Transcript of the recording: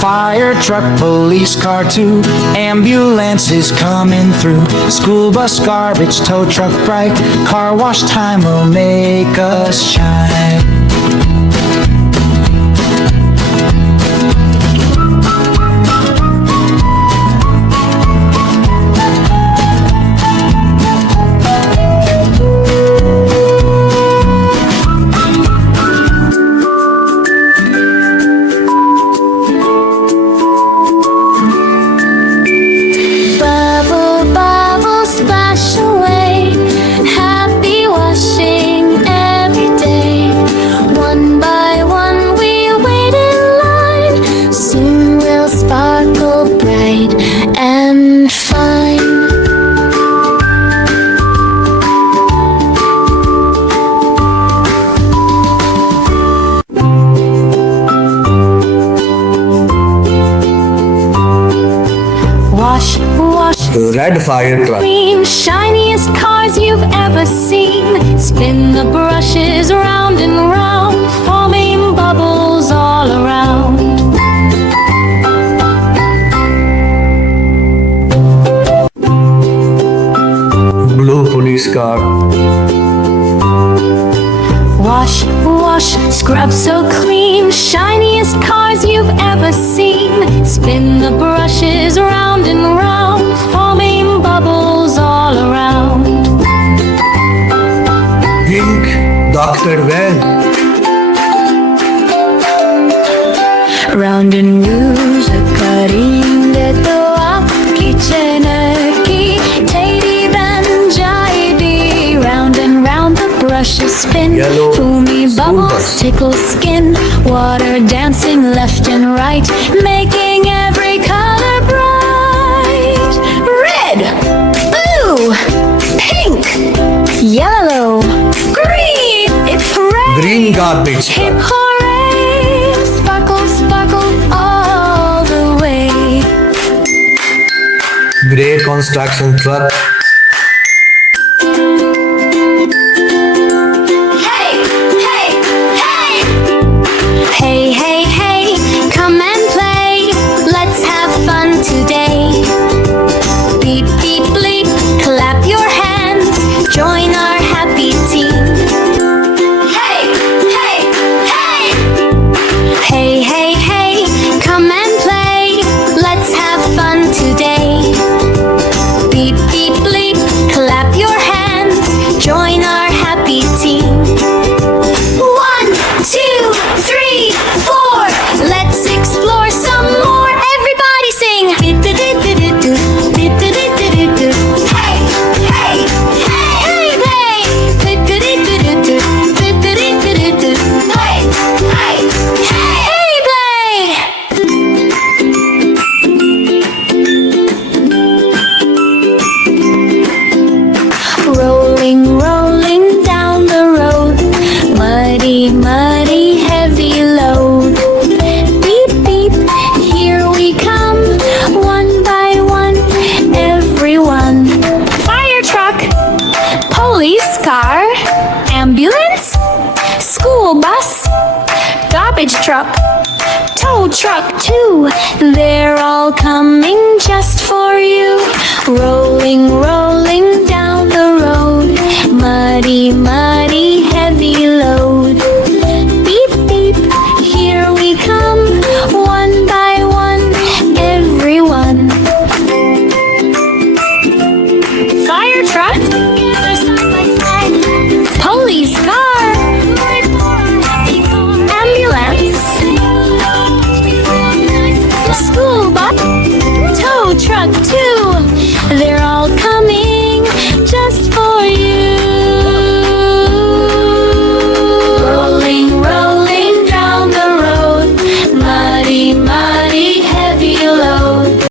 Fire truck, police car too, ambulances coming through. School bus, garbage, tow truck bright, car wash time will make us shine. Red fire truck. Green, shiniest cars you've ever seen. Spin the brushes round and round, forming bubbles all around. Blue police car. Wash, wash, scrub so clean. Shiniest cars you've ever seen. Spin the brushes round and round, forming bubbles all around. Pink Dr. Van. Round and rouge करेंगे तो आपकी चेहरे की तेरी बन जाएगी. Round and round the brushes spin. Yellow Foamy bubbles bus. tickle skin. Water dancing left and right, making every color bright. Red, blue, pink, yellow, green. It's great. Green garbage Hip truck. hooray, sparkle, sparkle all the way. Grey construction truck. Hey, hey, hey! Hey, hey, hey, come and play. Let's have fun today. Beep, beep, bleep, clap your hands. Join our happy team. Hey, hey, hey! Hey, hey, hey, come and play. Let's have fun today. Beep, beep, bleep, clap your hands. Join our happy team. 1, 2, 3, 4. Let's explore some more. Everybody sing. Bid-da-did-da-did-doo, bid-da-did-da-did-doo. Hey, hey, hey, hey, play. Bid-da-did-da-did-doo, bid-da-did-da-did-doo. Hey, hey, hey, play. Rolling, rolling down the road. Muddy, muddy, heavy load. Beep, beep, here we come. One by one, everyone. Fire truck, police car, ambulance, school bus, garbage truck, tow truck too. They're all coming just for you. Rolling, rolling down the road. Muddy, muddy.